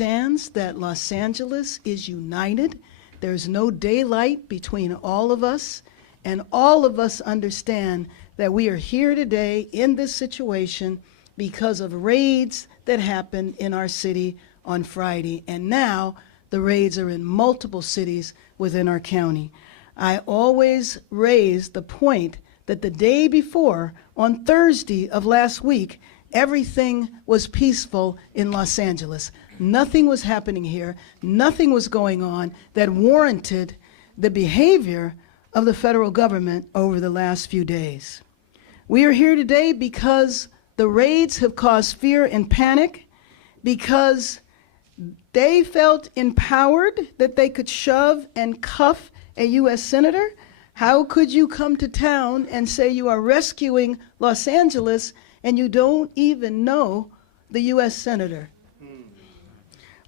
understands that Los Angeles is united. There's no daylight between all of us, and all of us understand that we are here today in this situation because of raids that happened in our city on Friday, and now the raids are in multiple cities within our county. I always raise the point that the day before, on Thursday of last week, everything was peaceful in Los Angeles. Nothing was happening here. Nothing was going on that warranted the behavior of the federal government over the last few days. We are here today because the raids have caused fear and panic, because they felt empowered that they could shove and cuff a U.S. senator. How could you come to town and say you are rescuing Los Angeles and you don't even know the U.S. senator?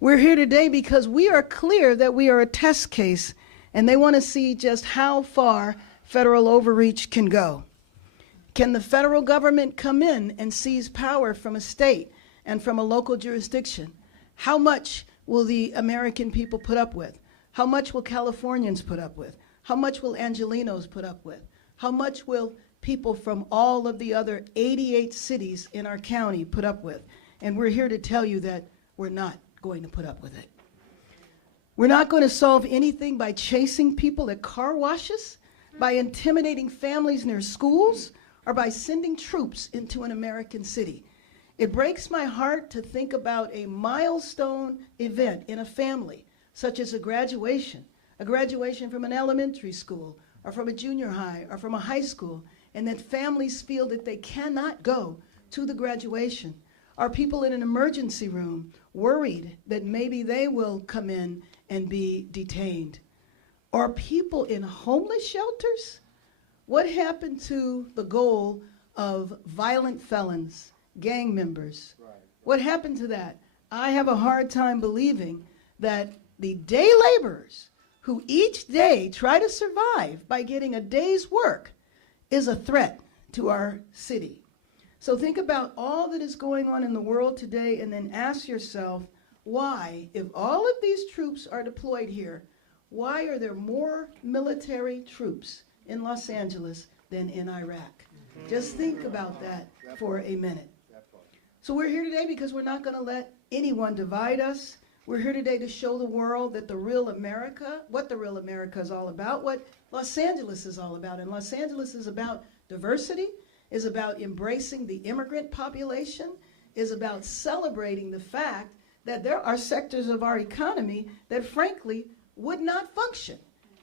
We're here today because we are clear that we are a test case, and they want to see just how far federal overreach can go. Can the federal government come in and seize power from a state and from a local jurisdiction? How much will the American people put up with? How much will Californians put up with? How much will Angelenos put up with? How much will people from all of the other 88 cities in our county put up with? And we're here to tell you that we're not going to put up with it. We're not going to solve anything by chasing people at car washes, by intimidating families near schools, or by sending troops into an American city. It breaks my heart to think about a milestone event in a family, such as a graduation from an elementary school, or from a junior high, or from a high school, and that families feel that they cannot go to the graduation. Are people in an emergency room worried that maybe they will come in and be detained? Are people in homeless shelters? What happened to the goal of violent felons, gang members? Right. What happened to that? I have a hard time believing that the day laborers who each day try to survive by getting a day's work is a threat to our city. So think about all that is going on in the world today, and then ask yourself, why, if all of these troops are deployed here, why are there more military troops in Los Angeles than in Iraq? Just think about that for a minute. So we're here today because we're not going to let anyone divide us. We're here today to show the world that the real America, what the real America is all about, what Los Angeles is all about. And Los Angeles is about diversity, is about embracing the immigrant population, is about celebrating the fact that there are sectors of our economy that frankly would not function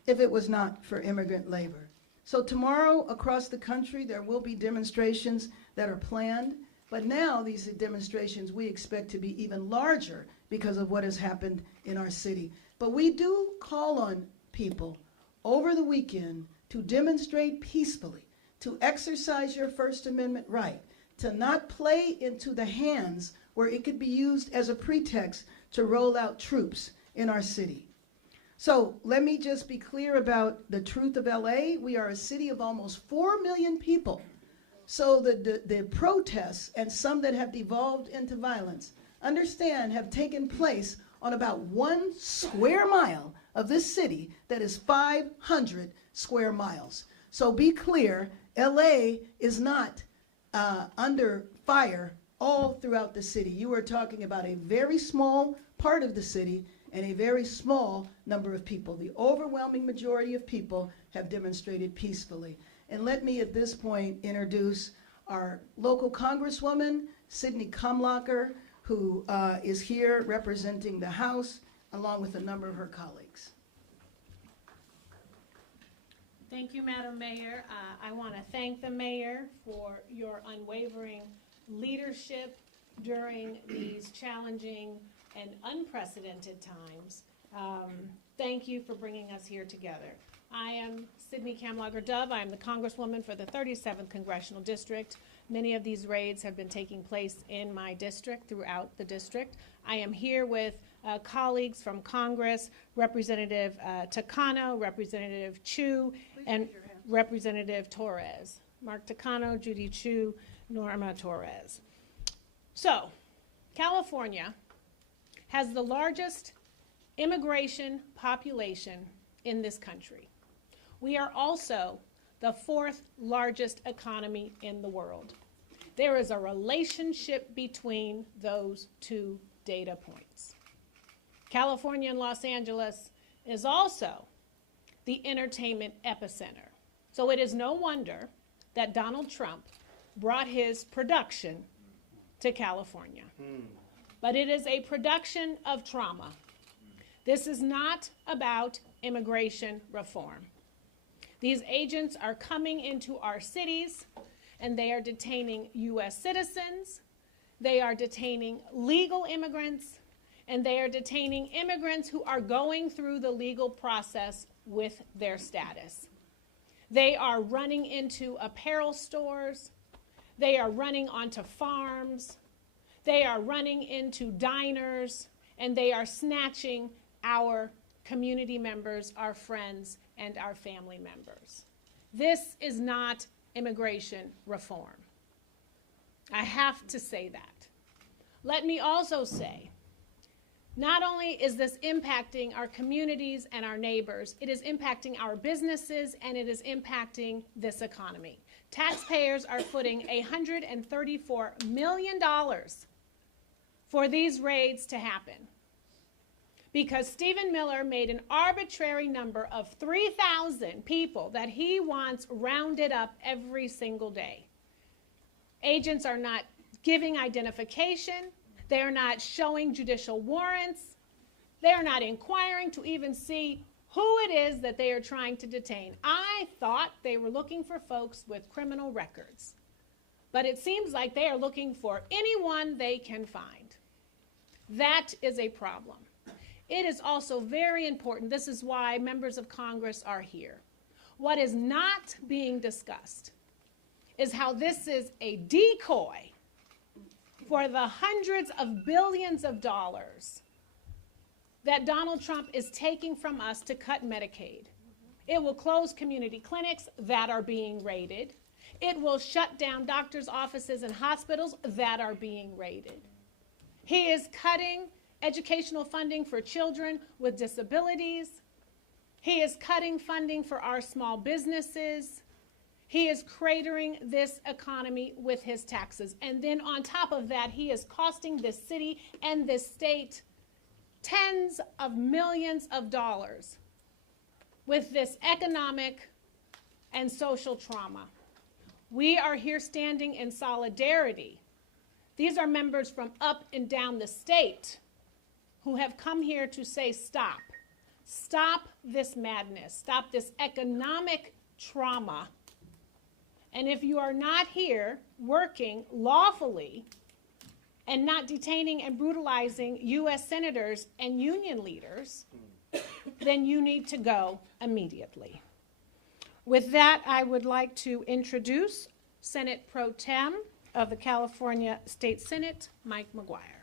if it was not for immigrant labor. So tomorrow across the country there will be demonstrations that are planned, but now these demonstrations we expect to be even larger because of what has happened in our city. But we do call on people over the weekend to demonstrate peacefully, to exercise your First Amendment right, to not play into the hands where it could be used as a pretext to roll out troops in our city. So let me just be clear about the truth of LA. We are a city of almost 4 million people. So the protests, and some that have devolved into violence, understand, have taken place on about 1 square mile of this city that is 500 square miles. So be clear, LA is not under fire all throughout the city. You are talking about a very small part of the city and a very small number of people. The overwhelming majority of people have demonstrated peacefully. And let me at this point introduce our local Congresswoman, Sidney Kamlacher, who is here representing the House, along with a number of her colleagues. Thank you, Madam Mayor. I want to thank the Mayor for your unwavering leadership during these challenging and unprecedented times. Thank you for bringing us here together. I am Sidney Kamlacher Dove. I am the Congresswoman for the 37th Congressional District. Many of these raids have been taking place in my district, throughout the district. I am here with colleagues from Congress, Representative Takano, Representative Chu, and Representative Torres. Mark Takano, Judy Chu, Norma Torres. So, California has the largest immigration population in this country. We are also the 4th largest economy in the world. There is a relationship between those two data points. California and Los Angeles is also the entertainment epicenter. So it is no wonder that Donald Trump brought his production to California. But it is a production of trauma. This is not about immigration reform. These agents are coming into our cities and they are detaining U.S. citizens, they are detaining legal immigrants, and they are detaining immigrants who are going through the legal process with their status. They are running into apparel stores, they are running onto farms, they are running into diners, and they are snatching our community members, our friends, and our family members. This is not immigration reform. I have to say that. Let me also say, not only is this impacting our communities and our neighbors, it is impacting our businesses and it is impacting this economy. Taxpayers are footing $134 million for these raids to happen because Stephen Miller made an arbitrary number of 3,000 people that he wants rounded up every single day. Agents are not giving identification. They are not showing judicial warrants. They are not inquiring to even see who it is that they are trying to detain. I thought they were looking for folks with criminal records, but it seems like they are looking for anyone they can find. That is a problem. It is also very important. This is why members of Congress are here. What is not being discussed is how this is a decoy for the hundreds of billions of dollars that Donald Trump is taking from us to cut Medicaid. It will close community clinics that are being raided. It will shut down doctors' offices and hospitals that are being raided. He is cutting educational funding for children with disabilities. He is cutting funding for our small businesses. He is cratering this economy with his taxes. And then on top of that, he is costing this city and this state tens of millions of dollars with this economic and social trauma. We are here standing in solidarity. These are members from up and down the state who have come here to say stop. Stop this madness. Stop this economic trauma. And if you are not here working lawfully and not detaining and brutalizing U.S. senators and union leaders, then you need to go immediately. With that, I would like to introduce Senate Pro Tem of the California State Senate, Mike McGuire.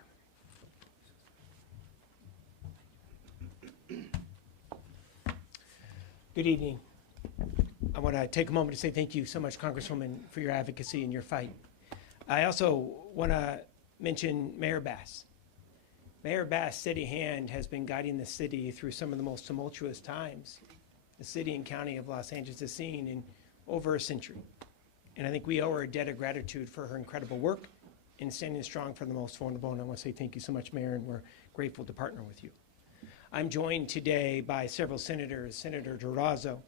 Good evening. I want to take a moment to say thank you so much, Congresswoman, for your advocacy and your fight. I also want to mention Mayor Bass. Mayor Bass' steady hand has been guiding the city through some of the most tumultuous times the city and county of Los Angeles has seen in over a century. And I think we owe her a debt of gratitude for her incredible work in standing strong for the most vulnerable. And I want to say thank you so much, Mayor, and we're grateful to partner with you. I'm joined today by several senators, Senator Durazo,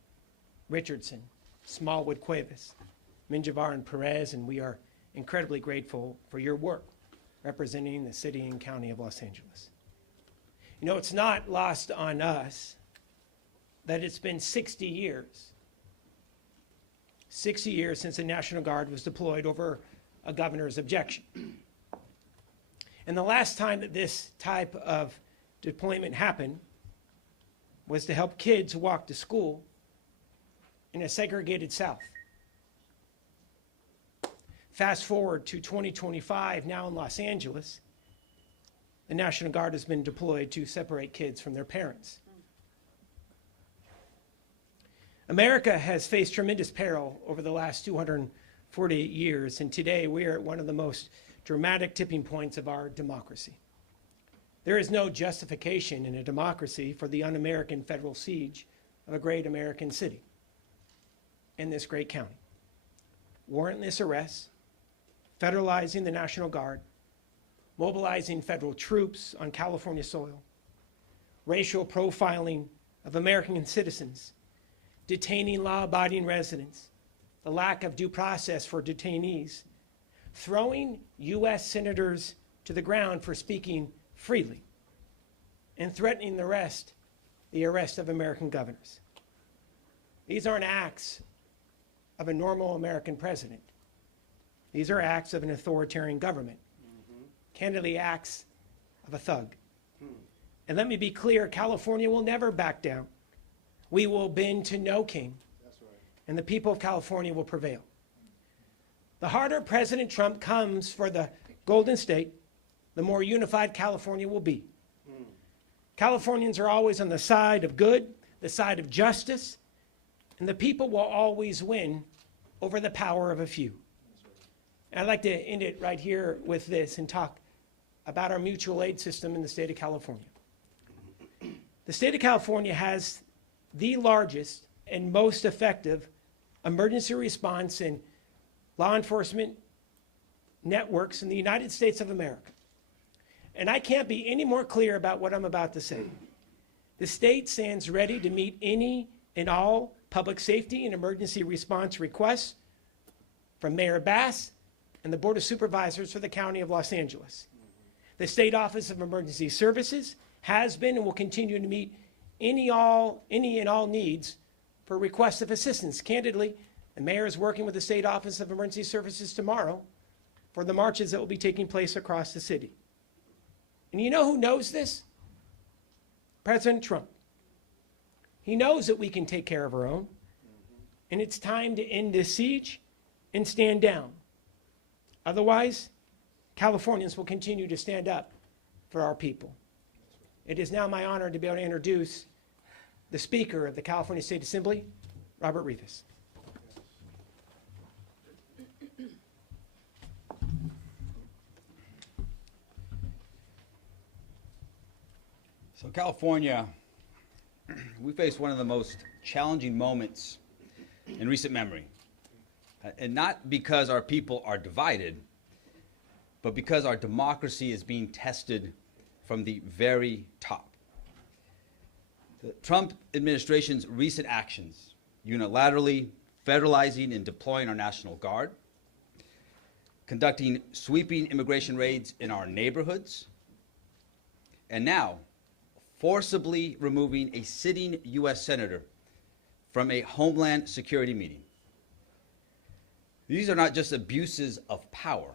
Richardson, Smallwood Cuevas, Menjivar, and Perez, and we are incredibly grateful for your work representing the city and county of Los Angeles. You know, it's not lost on us that it's been 60 years since the National Guard was deployed over a governor's objection. And the last time that this type of deployment happened was to help kids walk to school in a segregated South. Fast forward to 2025, now in Los Angeles, the National Guard has been deployed to separate kids from their parents. America has faced tremendous peril over the last 248 years, and today we are at one of the most dramatic tipping points of our democracy. There is no justification in a democracy for the un-American federal siege of a great American city in this great county. Warrantless arrests, federalizing the National Guard, mobilizing federal troops on California soil, racial profiling of American citizens, detaining law-abiding residents, the lack of due process for detainees, throwing U.S. senators to the ground for speaking freely, and threatening the arrest of American governors. These aren't acts of a normal American president. These are acts of an authoritarian government, candidly acts of a thug. And let me be clear, California will never back down. We will bend to no king, and the people of California will prevail. The harder President Trump comes for the Golden State, the more unified California will be. Californians are always on the side of good, the side of justice, and the people will always win over the power of a few. And I'd like to end it right here with this and talk about our mutual aid system in the state of California. The state of California has the largest and most effective emergency response and law enforcement networks in the United States of America. And I can't be any more clear about what I'm about to say. The state stands ready to meet any and all public safety and emergency response requests from Mayor Bass and the Board of Supervisors for the County of Los Angeles. The State Office of Emergency Services has been and will continue to meet any and all needs for requests of assistance. Candidly, the mayor is working with the State Office of Emergency Services tomorrow for the marches that will be taking place across the city. And you know who knows this? President Trump. He knows that we can take care of our own, and it's time to end this siege and stand down. Otherwise, Californians will continue to stand up for our people. It is now my honor to be able to introduce the Speaker of the California State Assembly, Robert Rivas. So California, we face one of the most challenging moments in recent memory. And not because our people are divided, but because our democracy is being tested from the very top. The Trump administration's recent actions, unilaterally federalizing and deploying our National Guard, conducting sweeping immigration raids in our neighborhoods, and now forcibly removing a sitting U.S. senator from a Homeland Security meeting. These are not just abuses of power.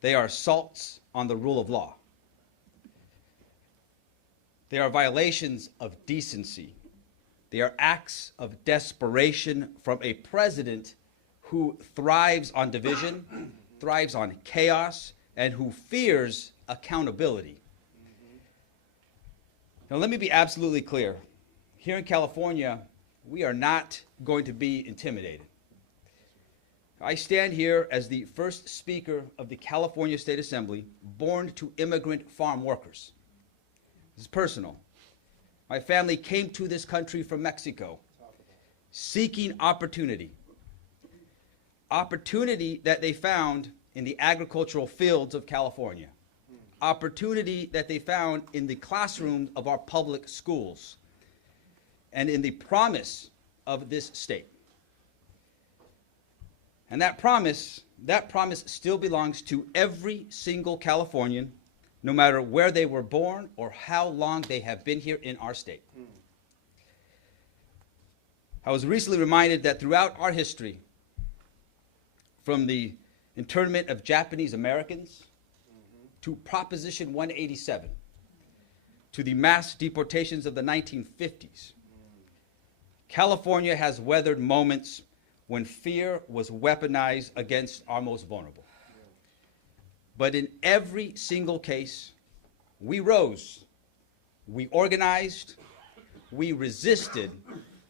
They are assaults on the rule of law. They are violations of decency. They are acts of desperation from a president who thrives on division, thrives on chaos, and who fears accountability. Now, let me be absolutely clear. Here in California, we are not going to be intimidated. I stand here as the first Speaker of the California State Assembly, born to immigrant farm workers. This is personal. My family came to this country from Mexico, seeking opportunity. Opportunity that they found in the agricultural fields of California. Opportunity that they found in the classrooms of our public schools and in the promise of this state. And that promise still belongs to every single Californian, no matter where they were born or how long they have been here in our state. I was recently reminded that throughout our history, from the internment of Japanese Americans to Proposition 187, to the mass deportations of the 1950s, California has weathered moments when fear was weaponized against our most vulnerable. But in every single case, we rose, we organized, we resisted,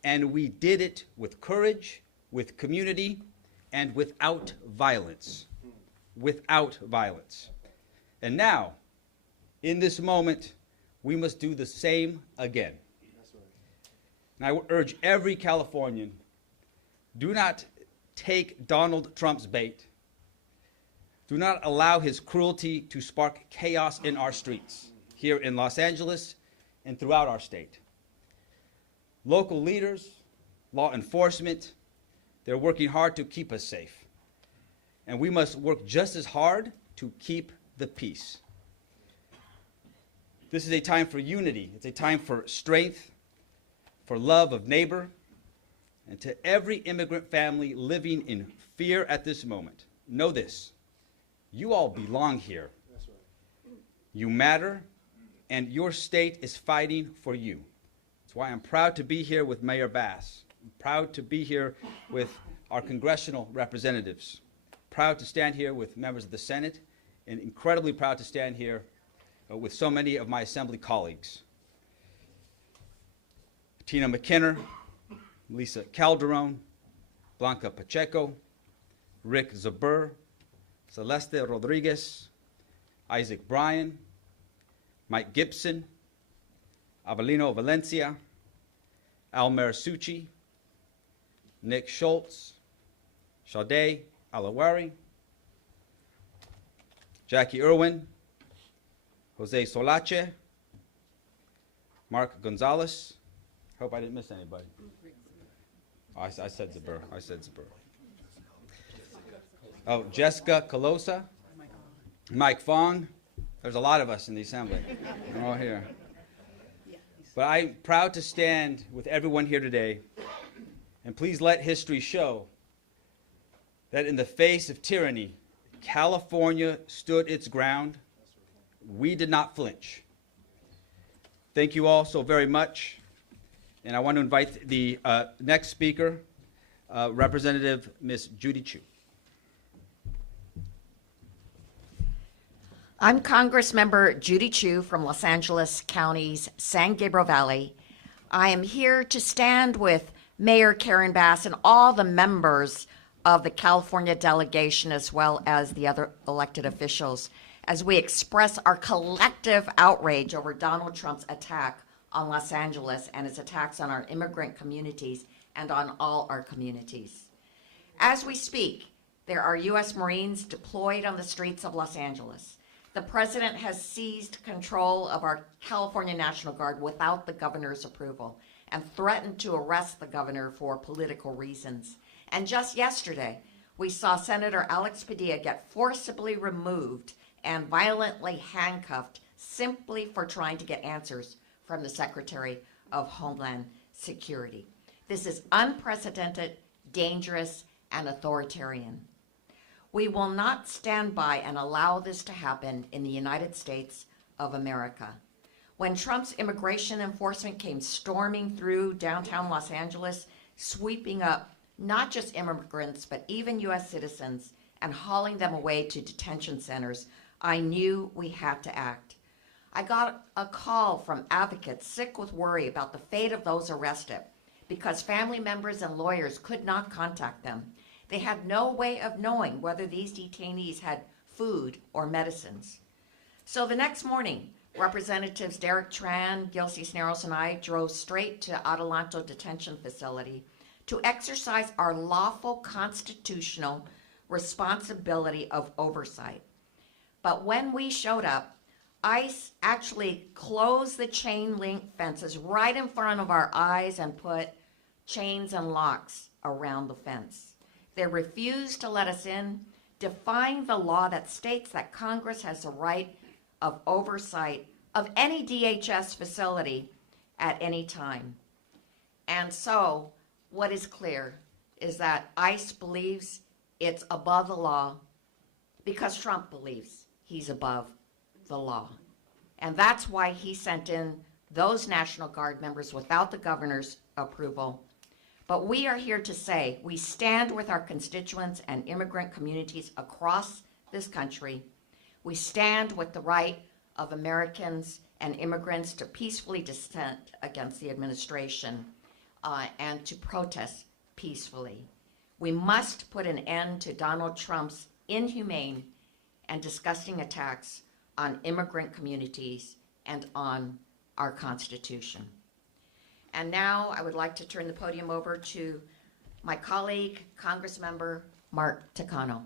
and we did it with courage, with community, and without violence. Without violence. And now, In this moment, we must do the same again. And I urge every Californian, do not take Donald Trump's bait. Do not allow his cruelty to spark chaos in our streets, here in Los Angeles and throughout our state. Local leaders, law enforcement, they're working hard to keep us safe. And we must work just as hard to keep the peace. This is a time for unity. It's a time for strength, for love of neighbor, and to every immigrant family living in fear at this moment, know this: you all belong here. You matter, and your state is fighting for you. That's why I'm proud to be here with Mayor Bass. I'm proud to be here with our congressional representatives. Proud to stand here with members of the Senate, and incredibly proud to stand here with so many of my Assembly colleagues. Tina McKenna, Lisa Calderon, Blanca Pacheco, Rick Zabur, Celeste Rodriguez, Isaac Bryan, Mike Gibson, Avelino Valencia, Almer Suchi, Nick Schultz, Sade Alawari, Jackie Irwin, Jose Solache, Mark Gonzalez. Hope I didn't miss anybody. Oh, I said Zabur. I said Zabur. Oh, Jessica Colosa, Mike Fong. There's a lot of us in the Assembly. We're all here. But I'm proud to stand with everyone here today. And please let history show that in the face of tyranny, California stood its ground. We did not flinch. Thank you all so very much. And I want to invite the next speaker, Representative Ms. Judy Chu. I'm Congressmember Judy Chu from Los Angeles County's San Gabriel Valley. I am here to stand with Mayor Karen Bass and all the members of the California delegation, as well as the other elected officials, as we express our collective outrage over Donald Trump's attack on Los Angeles and his attacks on our immigrant communities and on all our communities. As we speak, there are U.S. Marines deployed on the streets of Los Angeles. The president has seized control of our California National Guard without the governor's approval and threatened to arrest the governor for political reasons. And just yesterday, we saw Senator Alex Padilla get forcibly removed and violently handcuffed simply for trying to get answers from the Secretary of Homeland Security. This is unprecedented, dangerous, and authoritarian. We will not stand by and allow this to happen in the United States of America. When Trump's immigration enforcement came storming through downtown Los Angeles, sweeping up not just immigrants, but even U.S. citizens, and hauling them away to detention centers, I knew we had to act. I got a call from advocates sick with worry about the fate of those arrested because family members and lawyers could not contact them. They had no way of knowing whether these detainees had food or medicines. So the next morning, Representatives Derek Tran, Gil Cisneros, and I drove straight to Adelanto Detention Facility to exercise our lawful constitutional responsibility of oversight. But when we showed up, ICE actually closed the chain link fences right in front of our eyes and put chains and locks around the fence. They refused to let us in, defying the law that states that Congress has the right of oversight of any DHS facility at any time. And so, what is clear is that ICE believes it's above the law because Trump believes he's above the law. And that's why he sent in those National Guard members without the governor's approval. But we are here to say we stand with our constituents and immigrant communities across this country. We stand with the right of Americans and immigrants to peacefully dissent against the administration and to protest peacefully. We must put an end to Donald Trump's inhumane and disgusting attacks on immigrant communities, and on our Constitution. And now I would like to turn the podium over to my colleague, Congressmember Mark Takano.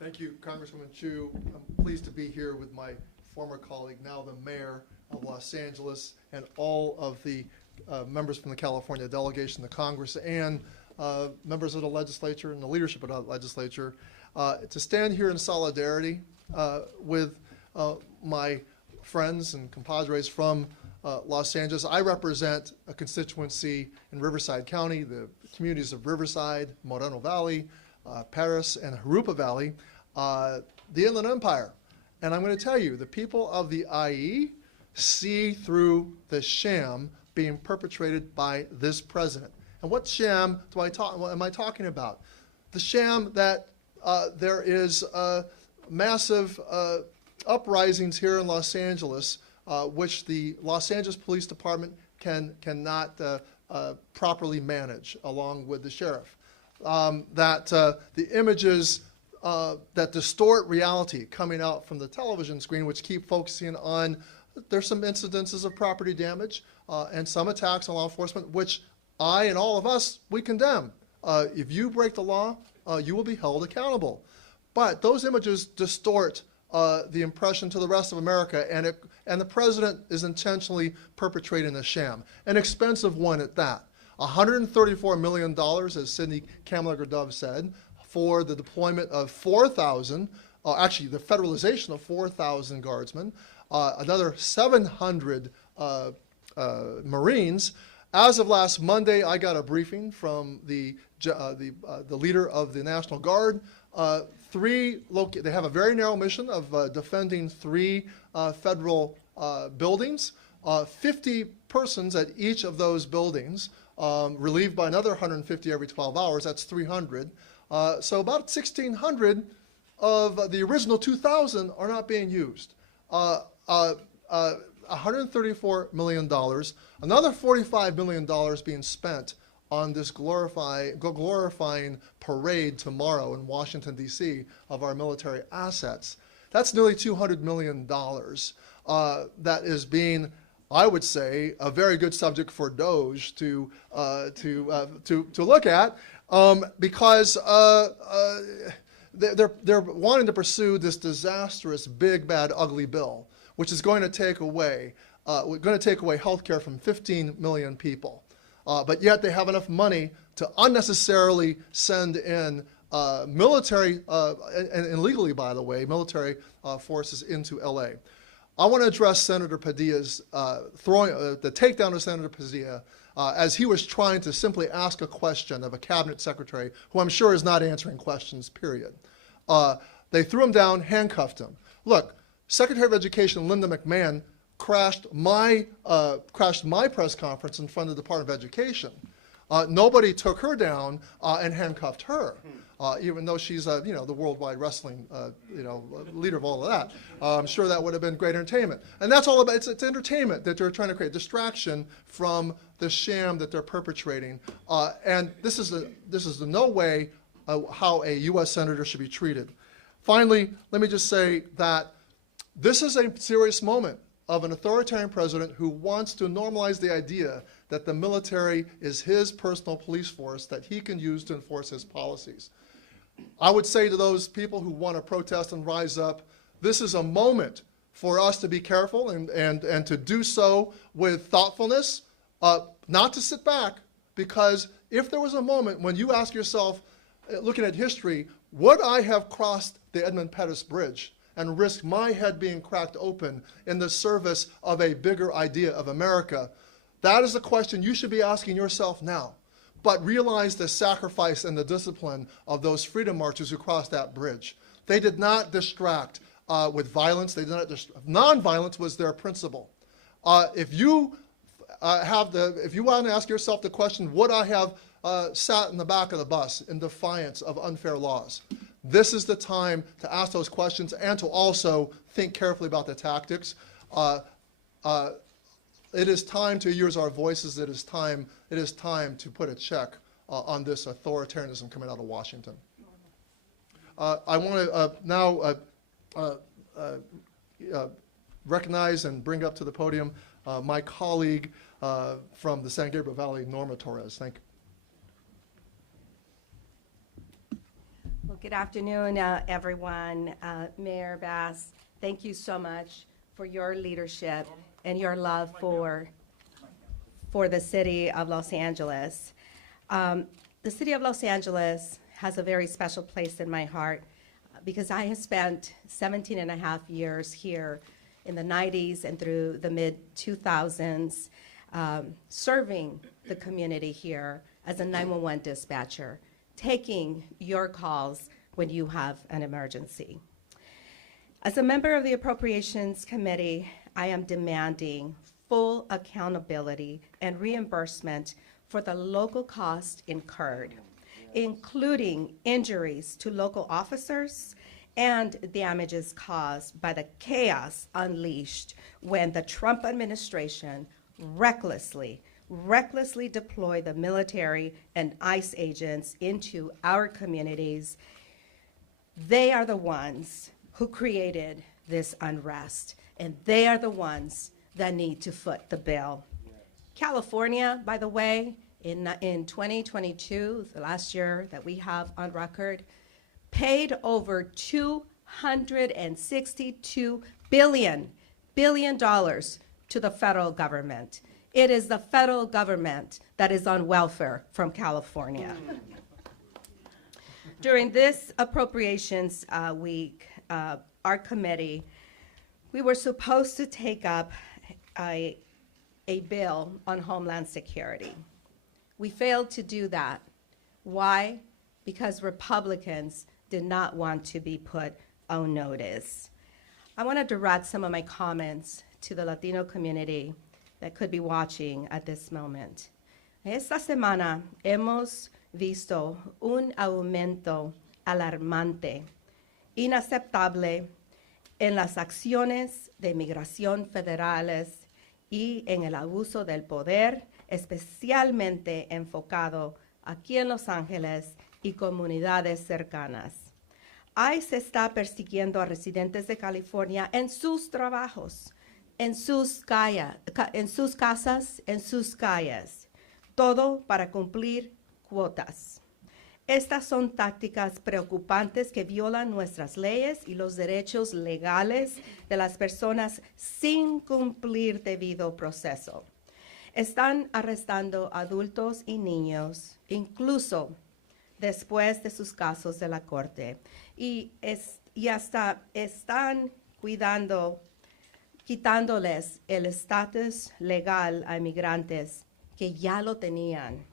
Thank you, Congresswoman Chu. I'm pleased to be here with my former colleague, now the mayor of Los Angeles, and all of the members from the California delegation, the Congress, and members of the legislature and the leadership of the legislature, to stand here in solidarity with my friends and compadres from Los Angeles. I represent a constituency in Riverside County, the communities of Riverside, Moreno Valley, Paris, and Jurupa Valley, the Inland Empire. And I'm going to tell you, the people of the IE see through the sham being perpetrated by this president. And what sham what am I talking about? The sham that there is massive uprisings here in Los Angeles, which the Los Angeles Police Department cannot properly manage, along with the sheriff. That the images that distort reality coming out from the television screen, which keep focusing on, there's some incidences of property damage and some attacks on law enforcement, which I and all of us, we condemn. If you break the law, you will be held accountable. But those images distort the impression to the rest of America, and the president is intentionally perpetrating a sham, an expensive one at that. $134 million, as Sidney Kamlager-Dove said, for the deployment of 4,000, actually the federalization of 4,000 guardsmen, another 700 Marines. As of last Monday, I got a briefing from the leader of the National Guard. They have a very narrow mission of defending 3 federal buildings, 50 persons at each of those buildings, relieved by another 150 every 12 hours. That's 300. So about 1,600 of the original 2,000 are not being used. $134 million, another $45 million being spent on this glorifying parade tomorrow in Washington, D.C. of our military assets. That's nearly $200 million that is being, I would say, a very good subject for DOJ to look at, because they're wanting to pursue this disastrous, big, bad, ugly bill, which is going to take away health care from 15 million people. But yet they have enough money to unnecessarily send in military, and legally, by the way, military forces into LA. I want to address Senator Padilla's the takedown of Senator Padilla as he was trying to simply ask a question of a cabinet secretary who I'm sure is not answering questions, period. They threw him down, handcuffed him. Look, Secretary of Education Linda McMahon crashed my press conference in front of the Department of Education. Nobody took her down and handcuffed her, even though she's the worldwide wrestling leader of all of that. I'm sure that would have been great entertainment. And that's all about, it's entertainment that they're trying to create, distraction from the sham that they're perpetrating. And this is no way how a U.S. senator should be treated. Finally, let me just say that this is a serious moment of an authoritarian president who wants to normalize the idea that the military is his personal police force that he can use to enforce his policies. I would say to those people who want to protest and rise up, this is a moment for us to be careful and to do so with thoughtfulness, not to sit back, because if there was a moment when you ask yourself, looking at history, would I have crossed the Edmund Pettus Bridge and risked my head being cracked open in the service of a bigger idea of America? That is a question you should be asking yourself now. But realize the sacrifice and the discipline of those freedom marchers who crossed that bridge. They did not distract with violence. They did not nonviolence was their principle. If you want to ask yourself the question, would I have sat in the back of the bus in defiance of unfair laws? This is the time to ask those questions and to also think carefully about the tactics. It is time to use our voices. It is time to put a check on this authoritarianism coming out of Washington. I want to now recognize and bring up to the podium my colleague from the San Gabriel Valley, Norma Torres. Thank you. Well, good afternoon, everyone. Mayor Bass, thank you so much for your leadership and your love for the city of Los Angeles. The city of Los Angeles has a very special place in my heart because I have spent 17 and a half years here in the 90s and through the mid-2000s serving the community here as a 911 dispatcher, taking your calls when you have an emergency. As a member of the Appropriations Committee, I am demanding full accountability and reimbursement for the local costs incurred, including injuries to local officers and damages caused by the chaos unleashed when the Trump administration recklessly deployed the military and ICE agents into our communities. They are the ones who created this unrest, and they are the ones that need to foot the bill. California, by the way, in 2022, the last year that we have on record, paid over $262 billion to the federal government. It is the federal government that is on welfare from California. During this appropriations week, our committee, we were supposed to take up a bill on Homeland Security. We failed to do that. Why? Because Republicans did not want to be put on notice. I want to direct some of my comments to the Latino community that could be watching at this moment. Esta semana hemos visto un aumento alarmante, inaceptable en las acciones de migración federales y en el abuso del poder, especialmente enfocado aquí en Los Ángeles y comunidades cercanas. ICE está persiguiendo a residentes de California en sus trabajos, en sus casas, en sus calles, todo para cumplir cuotas. Estas son tácticas preocupantes que violan nuestras leyes y los derechos legales de las personas sin cumplir debido proceso. Están arrestando adultos y niños, incluso después de sus casos de la corte, y hasta están quitándoles el estatus legal a inmigrantes que ya lo tenían.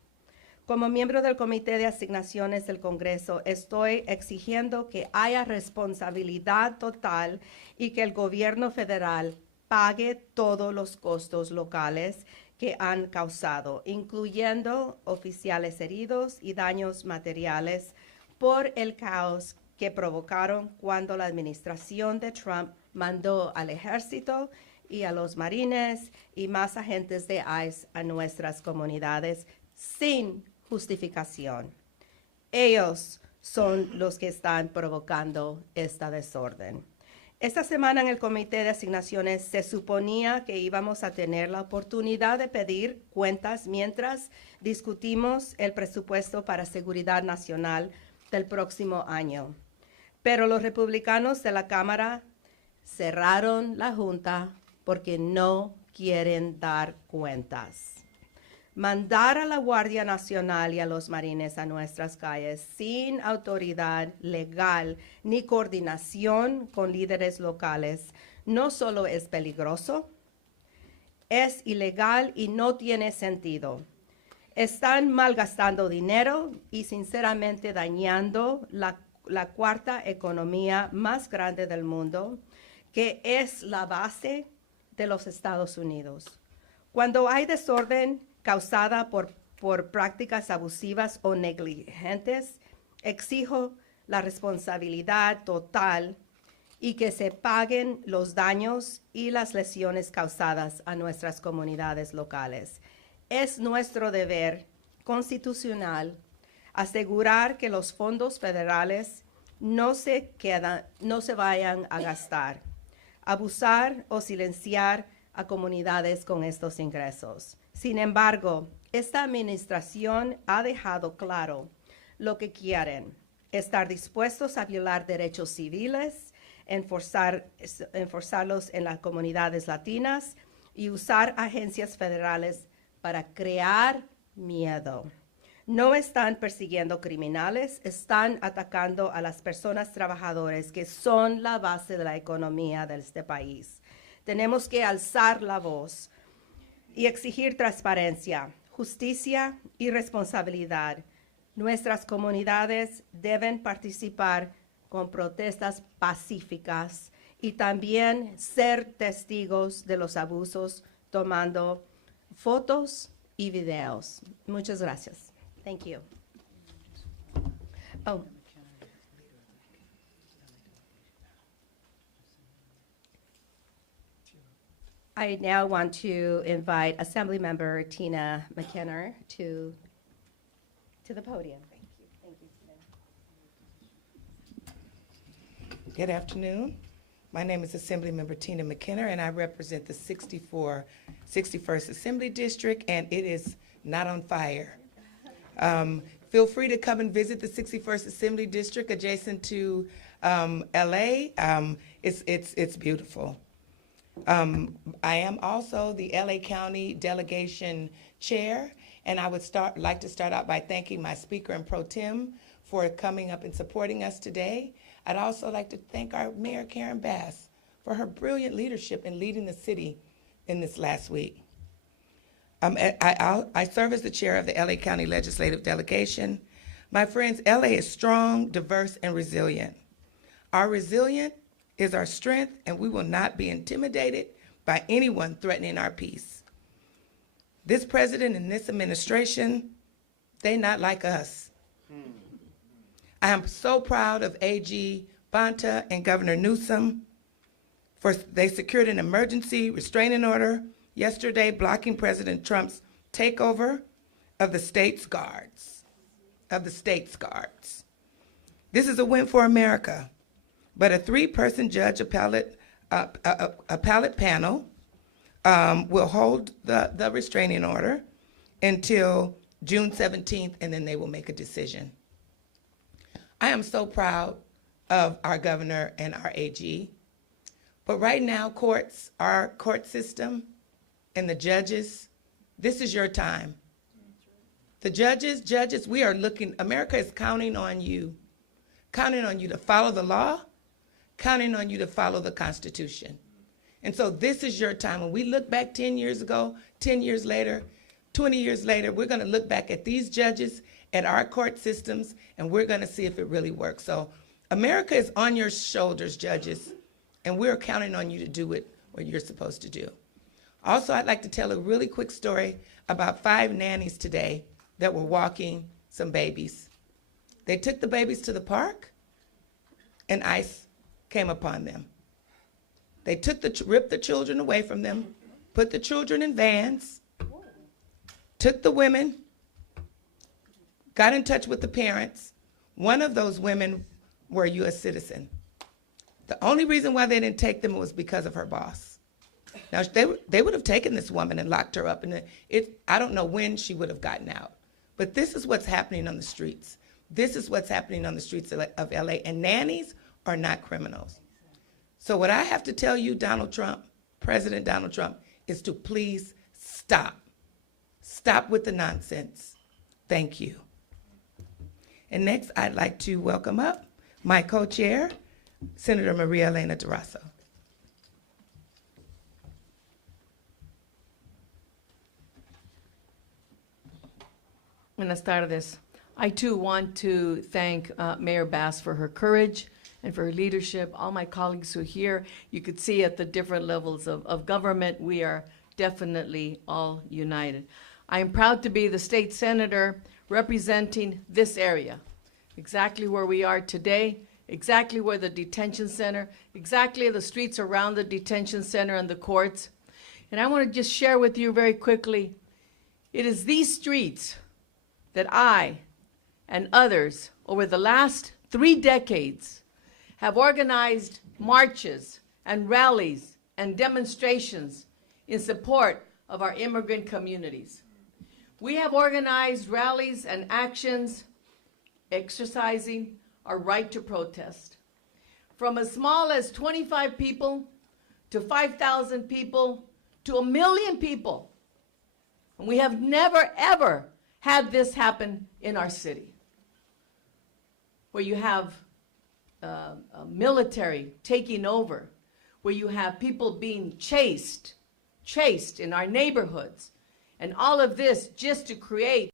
Como miembro del Comité de Asignaciones del Congreso, estoy exigiendo que haya responsabilidad total y que el gobierno federal pague todos los costos locales que han causado, incluyendo oficiales heridos y daños materiales por el caos que provocaron cuando la administración de Trump mandó al ejército y a los marines y más agentes de ICE a nuestras comunidades sin justificación. Ellos son los que están provocando esta desorden. Esta semana en el Comité de Asignaciones se suponía que íbamos a tener la oportunidad de pedir cuentas mientras discutimos el presupuesto para seguridad nacional del próximo año. Pero los republicanos de la Cámara cerraron la Junta porque no quieren dar cuentas. Mandar a la Guardia Nacional y a los marines a nuestras calles sin autoridad legal ni coordinación con líderes locales no solo es peligroso, es ilegal y no tiene sentido. Están malgastando dinero y sinceramente dañando la cuarta economía más grande del mundo, que es la base de los Estados Unidos. Cuando hay desorden causada por prácticas abusivas o negligentes, exijo la responsabilidad total y que se paguen los daños y las lesiones causadas a nuestras comunidades locales. Es nuestro deber constitucional asegurar que los fondos federales no se vayan a gastar, abusar o silenciar a comunidades con estos ingresos. Sin embargo, esta administración ha dejado claro lo que quieren: estar dispuestos a violar derechos civiles, enforzarlos en las comunidades latinas y usar agencias federales para crear miedo. No están persiguiendo criminales, están atacando a las personas trabajadoras que son la base de la economía de este país. Tenemos que alzar la voz y exigir transparencia, justicia y responsabilidad. Nuestras comunidades deben participar con protestas pacíficas y también ser testigos de los abusos tomando fotos y videos. Muchas gracias. Thank you. Oh. I now want to invite Assemblymember Tina McKenna to the podium. Thank you. Thank you. Good afternoon. My name is Assemblymember Tina McKenna, and I represent the 61st Assembly District, and it is not on fire. Feel free to come and visit the 61st Assembly District adjacent to LA. It's beautiful. I am also the LA County Delegation Chair, and I would like to start out by thanking my Speaker and Pro Tem for coming up and supporting us today. I'd also like to thank our Mayor Karen Bass for her brilliant leadership in leading the city in this last week. I serve as the chair of the LA County Legislative Delegation. My friends, LA is strong, diverse, and resilient. Our resilience is our strength, and we will not be intimidated by anyone threatening our peace. This president and this administration, they not like us. I am so proud of AG Bonta and Governor Newsom for they secured an emergency restraining order yesterday blocking President Trump's takeover of the state's guards. This is a win for America, but a 3-person judge appellate panel will hold the restraining order until June 17th, and then they will make a decision. I am so proud of our governor and our AG, but right now our court system and the judges, this is your time. The judges, we are looking, America is counting on you to follow the law, counting on you to follow the Constitution. And so this is your time. When we look back 10 years ago, 10 years later, 20 years later, we're gonna look back at these judges, at our court systems, and we're gonna see if it really works. So America is on your shoulders, judges, and we're counting on you to do what you're supposed to do. Also, I'd like to tell a really quick story about 5 nannies today that were walking some babies. They took the babies to the park, and ICE came upon them. They ripped the children away from them, put the children in vans, took the women, got in touch with the parents. One of those women were a U.S. citizen. The only reason why they didn't take them was because of her boss. Now, they would have taken this woman and locked her up, and I don't know when she would have gotten out. But this is what's happening on the streets. This is what's happening on the streets of LA, and nannies are not criminals. So what I have to tell you, Donald Trump, President Donald Trump, is to please stop. Stop with the nonsense. Thank you. And next, I'd like to welcome up my co-chair, Senator Maria Elena Durazo. Buenas tardes. I too want to thank Mayor Bass for her courage and for her leadership. All my colleagues who are here, you could see at the different levels of government, we are definitely all united. I am proud to be the state senator representing this area, exactly where we are today, exactly where the detention center, exactly the streets around the detention center and the courts. And I want to just share with you very quickly, it is these streets that I and others over the last 3 decades, have organized marches and rallies and demonstrations in support of our immigrant communities. We have organized rallies and actions exercising our right to protest. From as small as 25 people to 5,000 people to 1 million people. And we have never, ever had this happen in our city, where you have a military taking over, where you have people being chased in our neighborhoods, and all of this just to create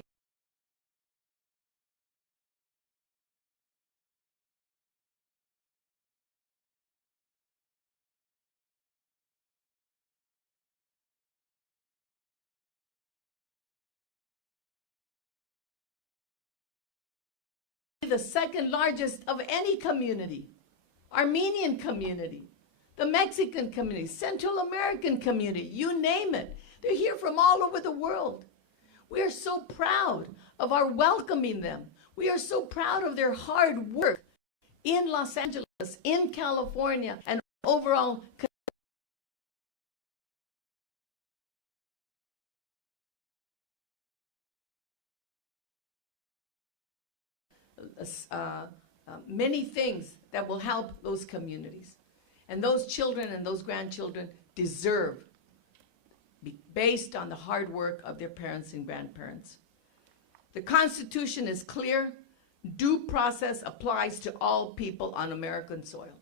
the second largest of any community, Armenian community, the Mexican community, Central American community, you name it. They're here from all over the world. We are so proud of our welcoming them. We are so proud of their hard work in Los Angeles, in California, and overall many things that will help those communities. And those children and those grandchildren deserve, based on the hard work of their parents and grandparents. The Constitution is clear. Due process applies to all people on American soil.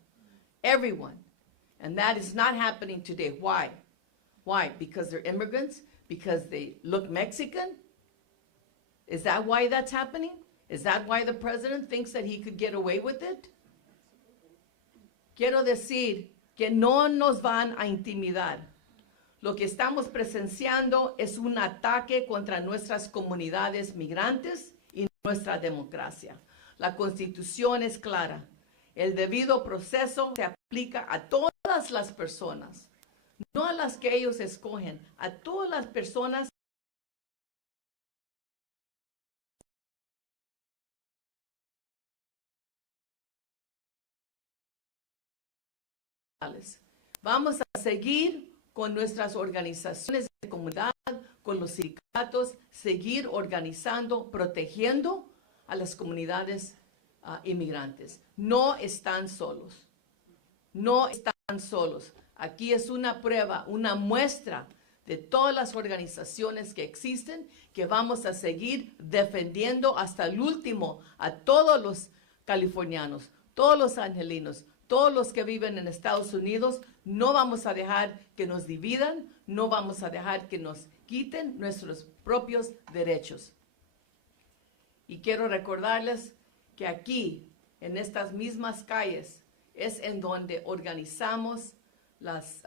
Everyone. And that is not happening today. Why? Why? Because they're immigrants? Because they look Mexican? Is that why that's happening? Is that why the president thinks that he could get away with it? Quiero decir que no nos van a intimidar. Lo que estamos presenciando es un ataque contra nuestras comunidades migrantes y nuestra democracia. La Constitución es clara. El debido proceso se aplica a todas las personas, no a las que ellos escogen, a todas las personas. Vamos a seguir con nuestras organizaciones de comunidad, con los sindicatos, seguir organizando, protegiendo a las comunidades inmigrantes. No están solos. No están solos. Aquí es una prueba, una muestra de todas las organizaciones que existen, que vamos a seguir defendiendo hasta el último a todos los californianos, todos los angelinos, todos los que viven en Estados Unidos. No vamos a dejar que nos dividan, no vamos a dejar que nos quiten nuestros propios derechos. Y quiero recordarles que aquí, en estas mismas calles, es en donde organizamos las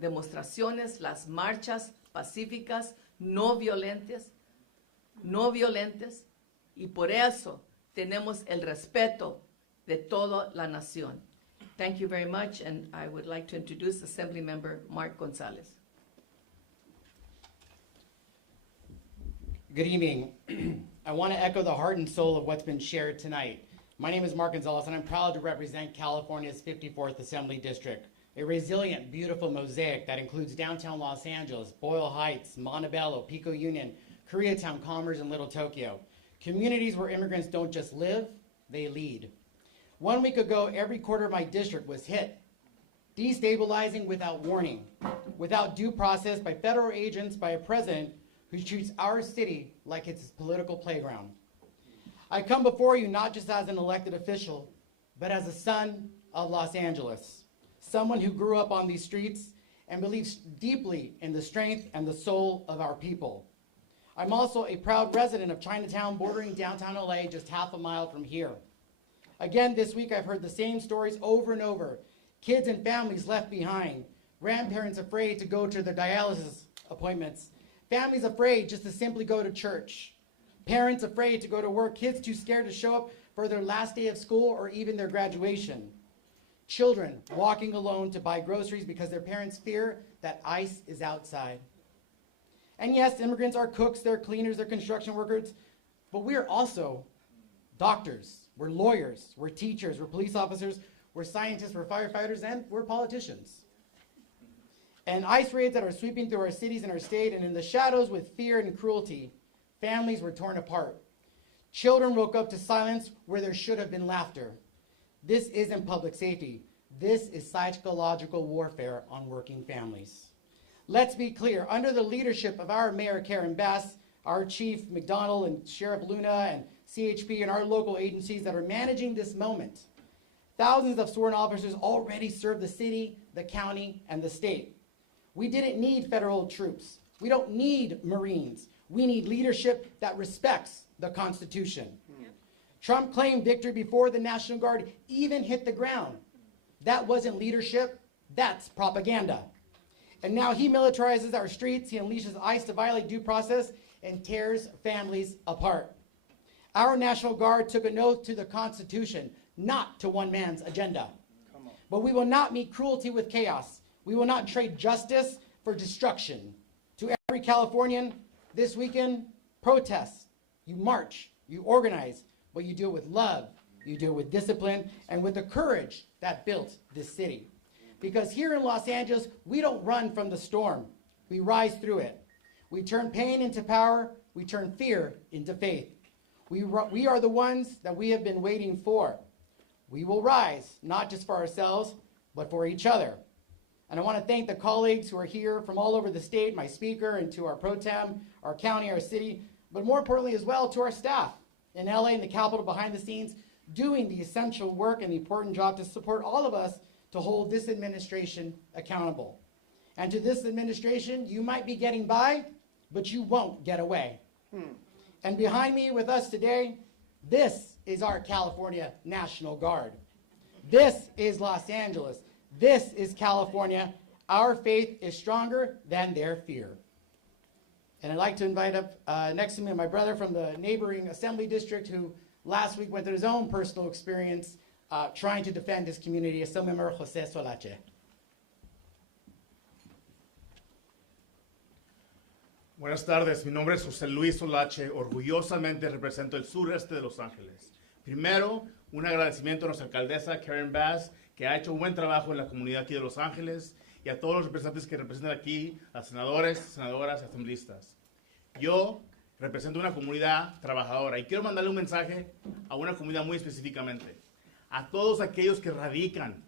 demostraciones, las marchas pacíficas, no violentas, y por eso tenemos el respeto de toda la nación. Thank you very much, and I would like to introduce Assemblymember Gonzalez. Good evening. I want to echo the heart and soul of what's been shared tonight. My name is Mark Gonzalez, and I'm proud to represent California's 54th Assembly District, a resilient, beautiful mosaic that includes downtown Los Angeles, Boyle Heights, Montebello, Pico Union, Koreatown, Commerce, and Little Tokyo. Communities where immigrants don't just live, they lead. 1 week ago, every quarter of my district was hit, destabilizing without warning, without due process by federal agents, by a president who treats our city like it's his political playground. I come before you not just as an elected official, but as a son of Los Angeles, someone who grew up on these streets and believes deeply in the strength and the soul of our people. I'm also a proud resident of Chinatown, bordering downtown LA, just half a mile from here. Again, this week I've heard the same stories over and over. Kids and families left behind, grandparents afraid to go to their dialysis appointments, families afraid just to simply go to church, parents afraid to go to work, kids too scared to show up for their last day of school or even their graduation, children walking alone to buy groceries because their parents fear that ICE is outside. And yes, immigrants are cooks, they're cleaners, they're construction workers, but we are also doctors, we're lawyers, we're teachers, we're police officers, we're scientists, we're firefighters, and we're politicians. And ICE raids that are sweeping through our cities and our state, and in the shadows with fear and cruelty, families were torn apart. Children woke up to silence where there should have been laughter. This isn't public safety. This is psychological warfare on working families. Let's be clear, under the leadership of our Mayor Karen Bass, our Chief McDonald and Sheriff Luna and CHP and our local agencies that are managing this moment, thousands of sworn officers already serve the city, the county, and the state. We didn't need federal troops. We don't need Marines. We need leadership that respects the Constitution. Trump claimed victory before the National Guard even hit the ground. That wasn't leadership, that's propaganda. And now he militarizes our streets, he unleashes ICE to violate due process and tears families apart. Our National Guard took an oath to the Constitution, not to one man's agenda. But we will not meet cruelty with chaos. We will not trade justice for destruction. To every Californian, this weekend, protest. You march, you organize, but you do it with love, you do it with discipline, and with the courage that built this city. Because here in Los Angeles, we don't run from the storm. We rise through it. We turn pain into power. We turn fear into faith. We are the ones that we have been waiting for. We will rise, not just for ourselves, but for each other. And I want to thank the colleagues who are here from all over the state, my speaker, and to our pro tem, our county, our city, but more importantly as well to our staff in LA and the Capitol behind the scenes, doing the essential work and the important job to support all of us to hold this administration accountable. And to this administration, you might be getting by, but you won't get away. And behind me with us today, this is our California National Guard. This is Los Angeles. This is California. Our faith is stronger than their fear. And I'd like to invite up next to me my brother from the neighboring Assembly District who last week went through his own personal experience trying to defend his community, Assemblymember Jose Solache. Buenas tardes, mi nombre es José Luis Solache, orgullosamente represento el sureste de Los Ángeles. Primero, un agradecimiento a nuestra alcaldesa Karen Bass, que ha hecho un buen trabajo en la comunidad aquí de Los Ángeles, y a todos los representantes que representan aquí, a senadores, senadoras y asambleístas. Yo represento una comunidad trabajadora y quiero mandarle un mensaje a una comunidad muy específicamente. A todos aquellos que radican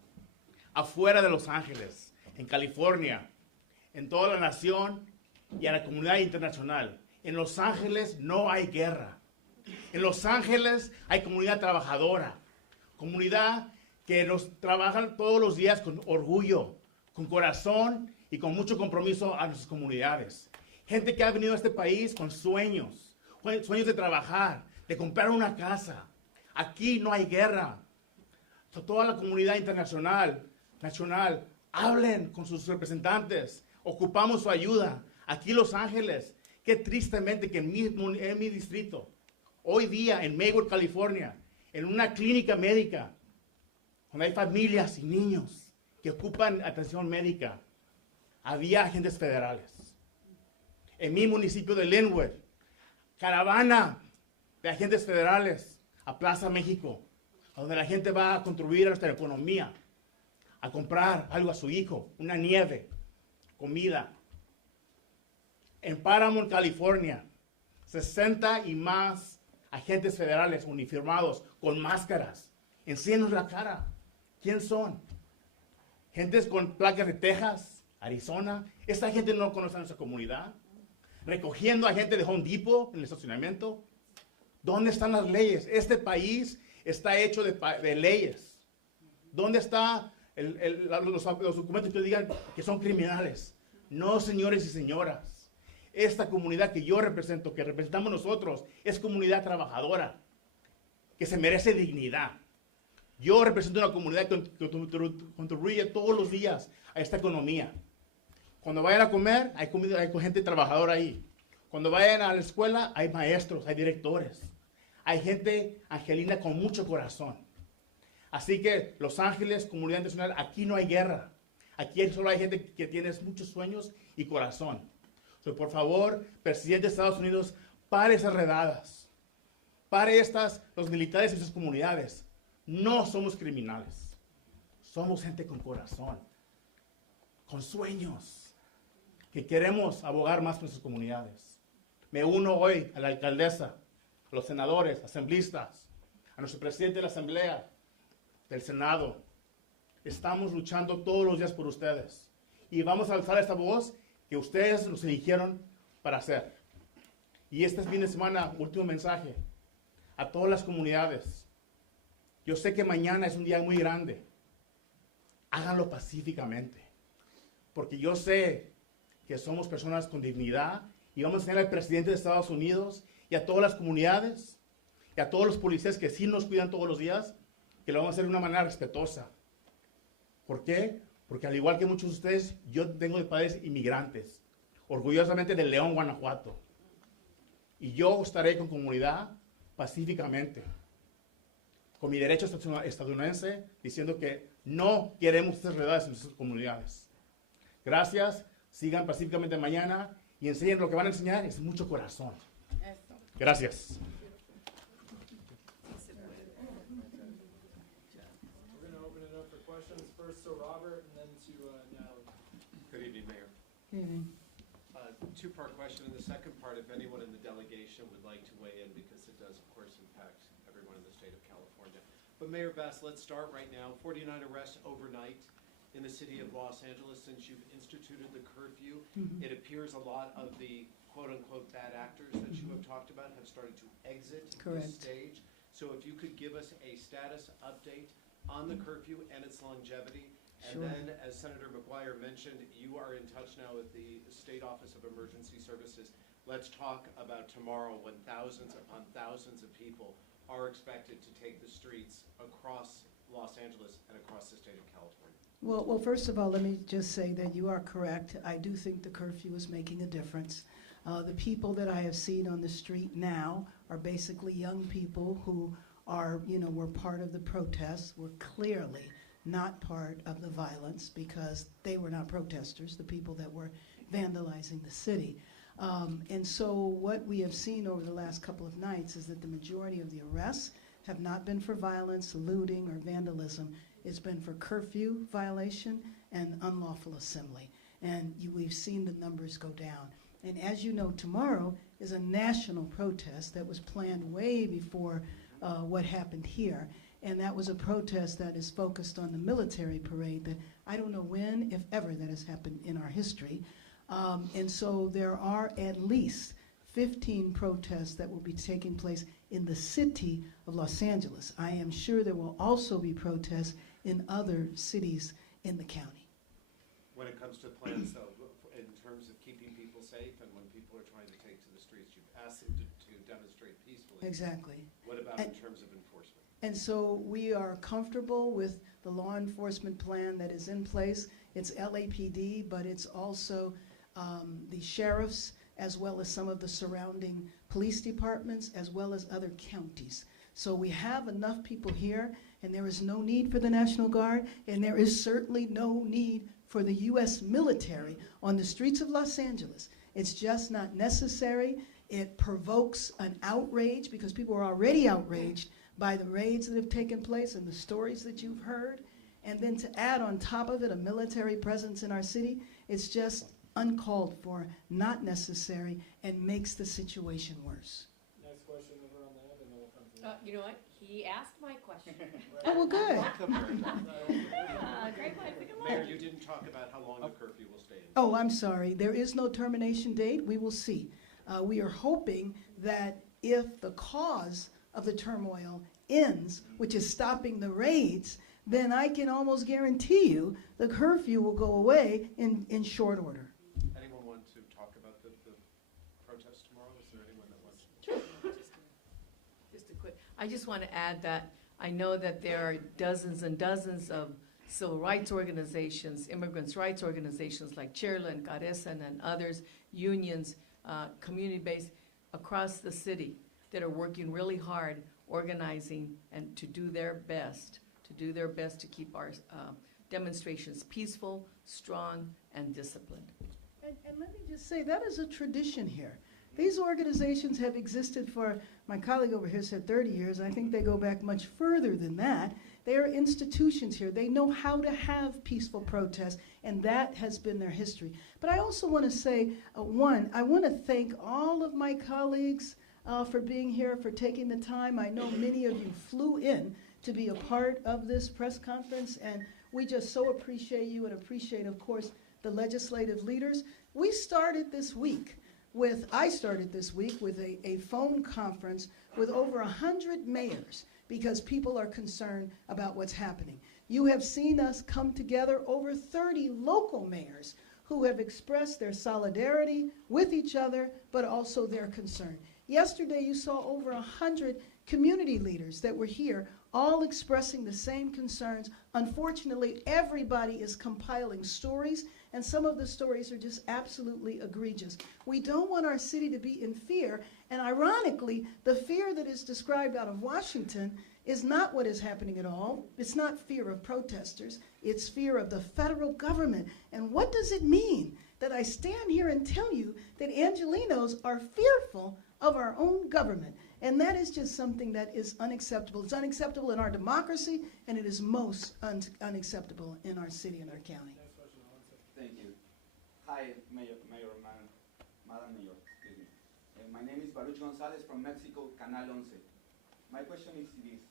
afuera de Los Ángeles, en California, en toda la nación y a la comunidad internacional. En Los Ángeles no hay guerra. En Los Ángeles hay comunidad trabajadora, comunidad que nos trabajan todos los días con orgullo, con corazón y con mucho compromiso a nuestras comunidades. Gente que ha venido a este país con sueños de trabajar, de comprar una casa. Aquí no hay guerra. Toda la comunidad internacional, nacional, hablen con sus representantes. Ocupamos su ayuda. Aquí en Los Ángeles, qué tristemente que en mi distrito, hoy día en McGuire, California, en una clínica médica, donde hay familias y niños que ocupan atención médica, había agentes federales. En mi municipio de Linwood, caravana de agentes federales a Plaza México, donde la gente va a contribuir a nuestra economía, a comprar algo a su hijo, una nieve, comida. En Paramount, California, 60 y más agentes federales uniformados con máscaras. Enséñanos la cara. ¿Quién son? Gentes con placas de Texas, Arizona. Esta gente no conoce a nuestra comunidad. Recogiendo a gente de Home Depot en el estacionamiento. ¿Dónde están las leyes? Este país está hecho de leyes. ¿Dónde están los documentos que digan que son criminales? No, señores y señoras. Esta comunidad que yo represento, que representamos nosotros, es comunidad trabajadora, que se merece dignidad. Yo represento una comunidad que contribuye todos los días a esta economía. Cuando vayan a comer, hay comida, hay gente trabajadora ahí. Cuando vayan a la escuela, hay maestros, hay directores. Hay gente angelina con mucho corazón. Así que Los Ángeles, comunidad nacional, aquí no hay guerra. Aquí solo hay gente que tiene muchos sueños y corazón. Por favor, presidente de Estados Unidos, pare esas redadas. Pare los militares en sus comunidades. No somos criminales. Somos gente con corazón, con sueños, que queremos abogar más por nuestras comunidades. Me uno hoy a la alcaldesa, a los senadores, asamblistas, a nuestro presidente de la Asamblea, del Senado. Estamos luchando todos los días por ustedes. Y vamos a alzar esta voz que ustedes nos eligieron para hacer. Y este fin de semana, último mensaje a todas las comunidades. Yo sé que mañana es un día muy grande. Háganlo pacíficamente. Porque yo sé que somos personas con dignidad y vamos a tener al presidente de Estados Unidos y a todas las comunidades y a todos los policías que sí nos cuidan todos los días, que lo vamos a hacer de una manera respetuosa. ¿Por qué? Porque al igual que muchos de ustedes, yo tengo de padres inmigrantes, orgullosamente de León, Guanajuato. Y yo estaré con comunidad pacíficamente, con mi derecho estadounidense, diciendo que no queremos estas realidades en nuestras comunidades. Gracias, sigan pacíficamente mañana y enseñen lo que van a enseñar, es mucho corazón. Gracias. We're going to open it up for questions. First to Robert and then to Natalie. Good evening, Mayor. Two-part question. In the second part, if anyone in the delegation would like to weigh in, because it does, of course, impact everyone in the state of California. But Mayor Bass, let's start right now. 49 arrests overnight in the city of Los Angeles since you've instituted the curfew. It appears a lot of the quote-unquote bad actors that you have talked about have started to exit Correct. this stage. So if you could give us a status update on the curfew and its longevity. And Sure. then, as Senator McGuire mentioned, you are in touch now with the State Office of Emergency Services. Let's talk about tomorrow when thousands upon thousands of people are expected to take the streets across Los Angeles and across the state of California. Well, first of all, let me just say that you are correct. I do think the curfew is making a difference. The people that I have seen on the street now are basically young people who are, were part of the protests, were clearly not part of the violence because they were not protesters, the people that were vandalizing the city. And so what we have seen over the last couple of nights is that the majority of the arrests have not been for violence, looting, or vandalism. It's been for curfew violation and unlawful assembly. And we've seen the numbers go down. And as you know, tomorrow is a national protest that was planned way before what happened here. And that was a protest that is focused on the military parade that I don't know when, if ever, that has happened in our history. And so there are at least 15 protests that will be taking place in the city of Los Angeles. I am sure there will also be protests in other cities in the county. When it comes to plans, though, in terms of keeping people safe and when people are trying to take to the streets, you've asked them to demonstrate peacefully. Exactly. What about in terms of enforcement? And so we are comfortable with the law enforcement plan that is in place. It's LAPD, but it's also the sheriffs, as well as some of the surrounding police departments, as well as other counties. So we have enough people here, and there is no need for the National Guard, and there is certainly no need for the U.S. military on the streets of Los Angeles. It's just not necessary. It provokes an outrage because people are already outraged by the raids that have taken place and the stories that you've heard. And then to add on top of it a military presence in our city, it's just uncalled for, not necessary, and makes the situation worse. Next question over on the end, and then we'll come to you. You know what? He asked my question. Oh, well, good. Great minds think alike. Mayor, you didn't talk about how long the curfew will stay in. Oh, I'm sorry. There is no termination date. We will see. We are hoping that if the cause of the turmoil ends, which is stopping the raids, then I can almost guarantee you the curfew will go away in short order. Anyone want to talk about the protest tomorrow? Is there anyone that wants to? Just a quick, I just want to add that I know that there are dozens and dozens of civil rights organizations, immigrants' rights organizations like Chirla and Caresan and others, unions, community-based across the city that are working really hard, organizing and to do their best to keep our demonstrations peaceful, strong, and disciplined. And let me just say, that is a tradition here. These organizations have existed for, my colleague over here said 30 years. I think they go back much further than that. They are institutions here. They know how to have peaceful protests, and that has been their history. But I also want to say, I want to thank all of my colleagues for being here, for taking the time. I know many of you flew in to be a part of this press conference, and we just so appreciate you and appreciate, of course, the legislative leaders. I started this week with a phone conference with over 100 mayors because people are concerned about what's happening. You have seen us come together, over 30 local mayors who have expressed their solidarity with each other, but also their concern. Yesterday, you saw over 100 community leaders that were here, all expressing the same concerns. Unfortunately, everybody is compiling stories, and some of the stories are just absolutely egregious. We don't want our city to be in fear, and ironically, the fear that is described out of Washington is not what is happening at all. It's not fear of protesters, it's fear of the federal government. And what does it mean that I stand here and tell you that Angelenos are fearful of our own government? And that is just something that is unacceptable. It's unacceptable in our democracy, and it is most unacceptable in our city and our county. Thank you. Hi, Madam Mayor, excuse me. My name is Gonzalez from Mexico, Canal 11. My question is this.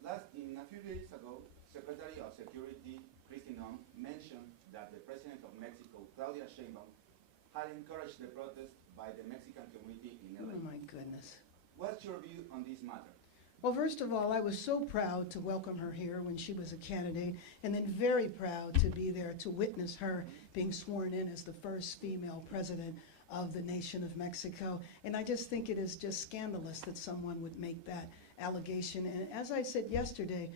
A few days ago, Secretary of Security, Kristi Noem, mentioned that the President of Mexico, Claudia Sheinbaum, had encouraged the protest by the Mexican community in LA. Oh my goodness. What's your view on this matter? Well, first of all, I was so proud to welcome her here when she was a candidate, and then very proud to be there to witness her being sworn in as the first female president of the nation of Mexico. And I just think it is just scandalous that someone would make that allegation. And as I said yesterday,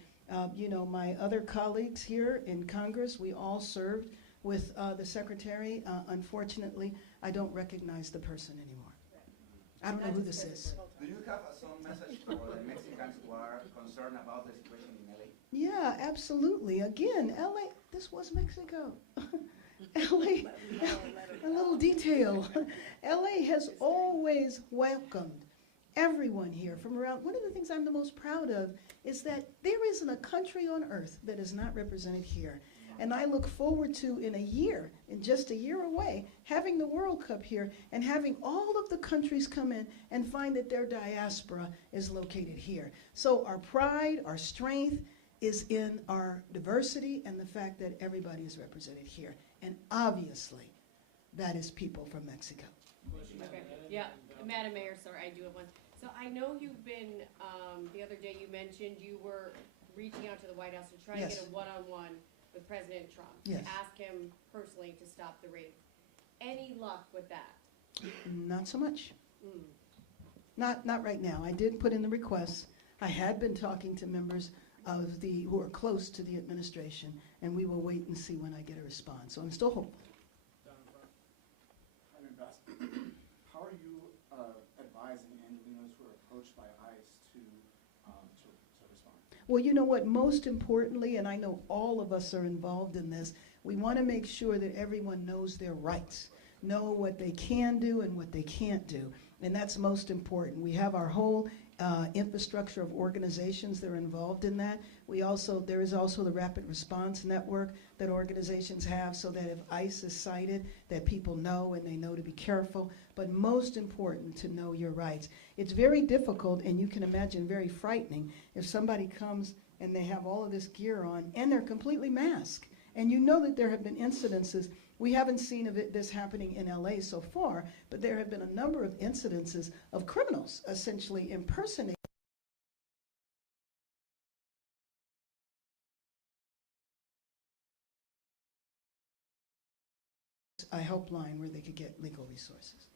you know, my other colleagues here in Congress, we all served with the secretary. Unfortunately, I don't recognize the person anymore. I don't know who this is. Do you have some message for the Mexicans who are concerned about the situation in LA? Yeah, absolutely. Again, LA, this was Mexico. LA, a little detail. LA has always welcomed everyone here from around. One of the things I'm the most proud of is that there isn't a country on earth that is not represented here. And I look forward to, in just a year away, having the World Cup here and having all of the countries come in and find that their diaspora is located here. So our pride, our strength is in our diversity and the fact that everybody is represented here. And obviously, that is people from Mexico. Okay, yeah, Madam Mayor, sorry, I do have one. So I know you've been, the other day you mentioned you were reaching out to the White House to try to Yes. get a one-on-one with President Trump, Yes. to ask him personally to stop the raid. Any luck with that? Not so much. Not right now. I did put in the request. I had been talking to members of who are close to the administration, and we will wait and see when I get a response. So I'm still hopeful. How are you advising Angelenos who are approached by ICE to respond? Well, you know what, most importantly, and I know all of us are involved in this, we want to make sure that everyone knows their rights, know what they can do and what they can't do, and that's most important. We have our whole infrastructure of organizations that are involved in that. There is also the rapid response network that organizations have so that if ICE is cited, that people know and they know to be careful, but most important, to know your rights. It's very difficult, and you can imagine very frightening, if somebody comes and they have all of this gear on and they're completely masked. And you know that there have been incidences. We haven't seen this happening in LA so far, but there have been a number of incidences of criminals essentially impersonating a helpline where they could get legal resources.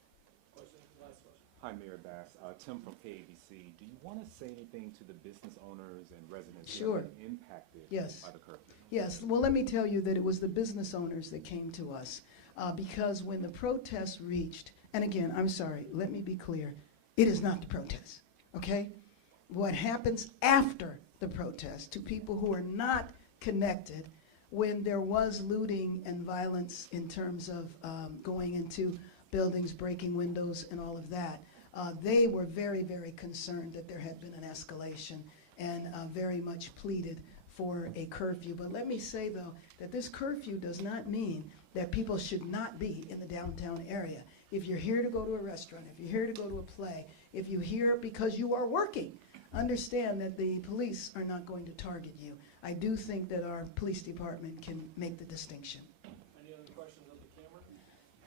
Hi, Mayor Bass. Tim from KABC. Do you want to say anything to the business owners and residents who Sure. have been impacted Yes. by the curfew? Yes, well, let me tell you that it was the business owners that came to us because when the protests reached, and again, I'm sorry, let me be clear, it is not the protest, okay? What happens after the protest to people who are not connected when there was looting and violence in terms of going into buildings, breaking windows and all of that. They were very, very concerned that there had been an escalation and very much pleaded for a curfew. But let me say, though, that this curfew does not mean that people should not be in the downtown area. If you're here to go to a restaurant, if you're here to go to a play, if you're here because you are working, understand that the police are not going to target you. I do think that our police department can make the distinction. Any other questions of the camera?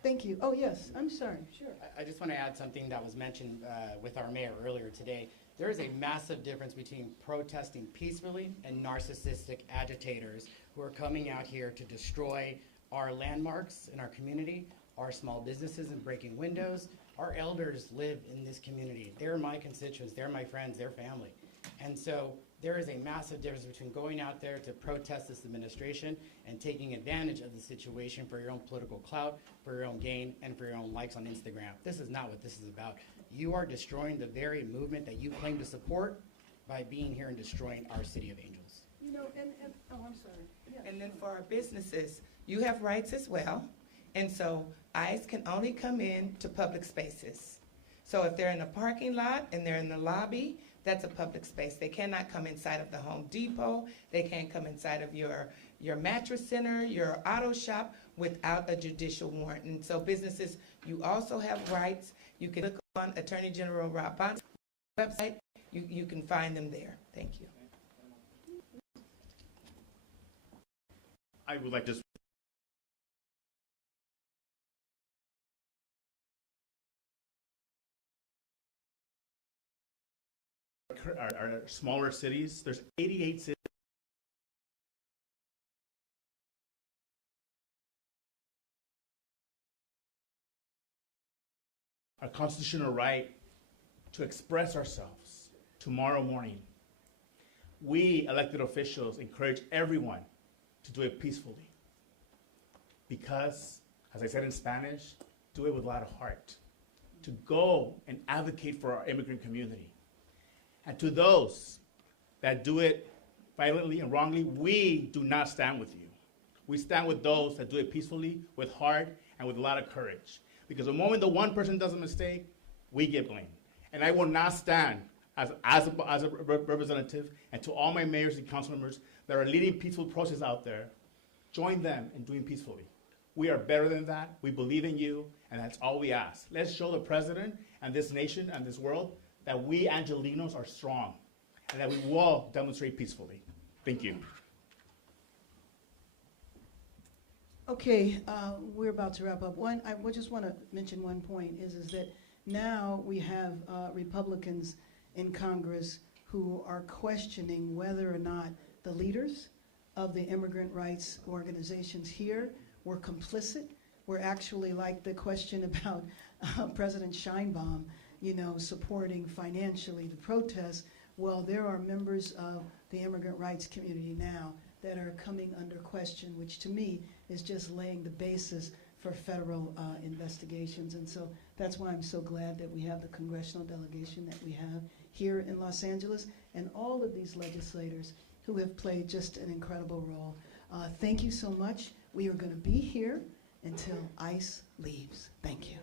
Thank you. Oh, yes, I'm sorry, sure. I just want to add something that was mentioned with our mayor earlier today. There is a massive difference between protesting peacefully and narcissistic agitators who are coming out here to destroy our landmarks in our community, our small businesses and breaking windows. Our elders live in this community. They're my constituents, they're my friends, they're family. And so there is a massive difference between going out there to protest this administration and taking advantage of the situation for your own political clout, for your own gain, and for your own likes on Instagram. This is not what this is about. You are destroying the very movement that you claim to support by being here and destroying our city of Angels. You know, oh, I'm sorry. Yeah. And then for our businesses, you have rights as well. And so ICE can only come in to public spaces. So if they're in a parking lot and they're in the lobby, that's a public space. They cannot come inside of the Home Depot. They can't come inside of your mattress center, your auto shop without a judicial warrant. And so businesses, you also have rights. You can look on Attorney General Rob Bond's website. You can find them there. Thank you. I would like to our smaller cities. There's 88 cities. Our constitutional right to express ourselves tomorrow morning. We, elected officials, encourage everyone to do it peacefully. Because, as I said in Spanish, do it with a lot of heart. To go and advocate for our immigrant community. And to those that do it violently and wrongly, we do not stand with you. We stand with those that do it peacefully, with heart, and with a lot of courage. Because the moment the one person does a mistake, we get blamed. And I will not stand as a representative, and to all my mayors and council members that are leading peaceful process out there, join them in doing peacefully. We are better than that. We believe in you, and that's all we ask. Let's show the president and this nation and this world that we Angelinos are strong and that we will demonstrate peacefully. Thank you. Okay, we're about to wrap up. I just want to mention one point is that now we have Republicans in Congress who are questioning whether or not the leaders of the immigrant rights organizations here were complicit. We're actually like the question about President Sheinbaum, you know, supporting financially the protests. Well, there are members of the immigrant rights community now that are coming under question, which to me is just laying the basis for federal investigations. And so that's why I'm so glad that we have the congressional delegation that we have here in Los Angeles and all of these legislators who have played just an incredible role. Thank you so much. We are going to be here until ICE leaves. Thank you.